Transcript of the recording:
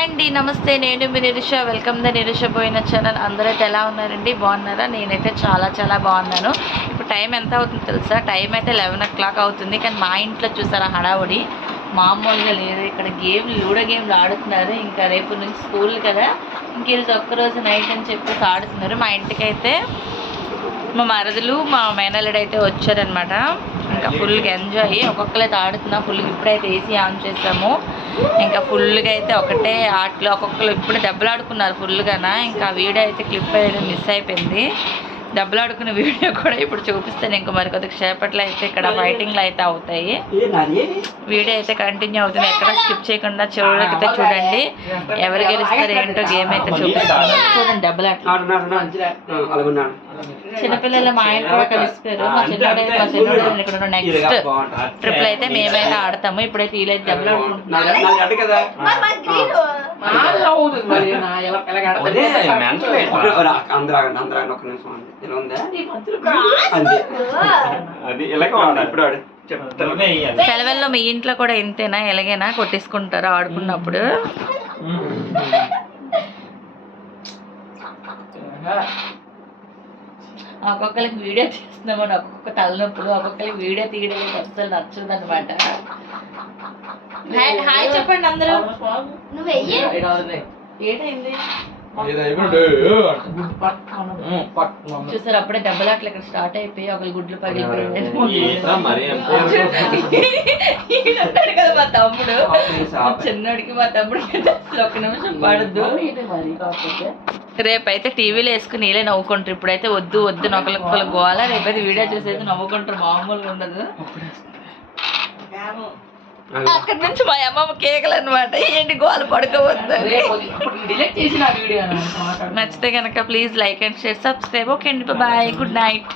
Hi అండి నమస్తే. నేను మీ నిరుష. వెల్కమ్ ద నిరుష పోయిన ఛానల్. అందరైతే ఎలా ఉన్నారండి? బాగున్నారా? నేనైతే చాలా చాలా బాగున్నాను. ఇప్పుడు టైం ఎంత అవుతుందో తెలుసా? టైం అయితే లెవెన్ ఓ క్లాక్ అవుతుంది. కానీ మా ఇంట్లో చూసారా హడావుడి? మామూలుగా లేదు. ఇక్కడ గేమ్ లూడో గేమ్లు ఆడుతున్నారు. ఇంకా రేపు నుంచి స్కూల్ కదా. ఇంక ఈరోజు ఒక్కరోజు నైట్ అని చెప్పేసి ఆడుతున్నారు. మా ఇంటికి అయితే మా మరదలు మా మేనల్లుడు అయితే వచ్చారనమాట ఇంకా ఫుల్గా ఎంజాయ్ ఒక్కొక్కరు అయితే ఆడుతున్నా ఫుల్గా ఇప్పుడైతే ఏసీ ఆన్ చేసాము. ఇంకా ఫుల్గా అయితే ఒకటే ఆటలు ఒక్కొక్కరు ఇప్పుడు దెబ్బలు ఆడుకున్నారు ఫుల్గానా ఇంకా వీడియో అయితే క్లిప్ అయ్యడం మిస్ అయిపోయింది. దెబ్బలు ఆడుకున్న వీడియో కూడా ఇప్పుడు చూపిస్తాను. ఇంకా మరి కొద్దిగా సేపట్లో అయితే ఇక్కడ ఫైటింగ్లు అయితే అవుతాయి. వీడియో అయితే కంటిన్యూ అవుతుంది. ఎక్కడ స్కిప్ చేయకుండా చివరికి చూడండి. ఎవరు గెలుస్తారు ఏంటో గేమ్ అయితే చూపిస్తాను. చూడండి దెబ్బలు ఆటలు అలాగున్నాడు. చిన్నపిల్లలు మా ఆయన కూడా కలిసిపోయారు. మా చిన్నోడే మా చిన్నోడే ఇక్కడ నెక్స్ట్ ట్రిపుల్ అయితే మేమైతే ఆడతాము. ఇప్పుడైతే వీళ్ళైతే దెబ్బలు సెలవుల్లో మీ ఇంట్లో కూడా ఇంతేనా? ఎలాగైనా కొట్టేసుకుంటారు ఆడుకున్నప్పుడు? ఒక్కొక్కరికి వీడియో తీస్తున్నామని ఒక్కొక్క తలనొప్పులు ఒక్కొక్కరికి వీడియో తీయడం అస్సలు నచ్చదు అనమాట హాయ్ చెప్పండి అందరూ ఏంటైంది చూసారు అప్పుడే దెబ్బలాట్లు ఇక్కడ స్టార్ట్ అయిపోయి ఒకరి గుడ్లు? పగిలిపోయాడు కదా మా తమ్ముడు. చిన్నోడికి మా తమ్ముడికి అయితే అసలు ఒక్క నిమిషం పడద్దు. రేపైతే టీవీలో వేసుకుని నీళ్ళే నవ్వుకుంటారు. ఇప్పుడైతే వద్దు వద్దు నొకలొక్కలు గోవాల రేపైతే వీడియో చేసేది నవ్వుకుంటారు. మామూలుగా ఉండదు. అక్కడి నుంచి మా అమ్మమ్మ కేకలు అనమాట ఏంటి గోల పడుకోవద్దని? నచ్చితే కనుక please like and share subscribe. Okay అండి బాయ్ గుడ్ నైట్.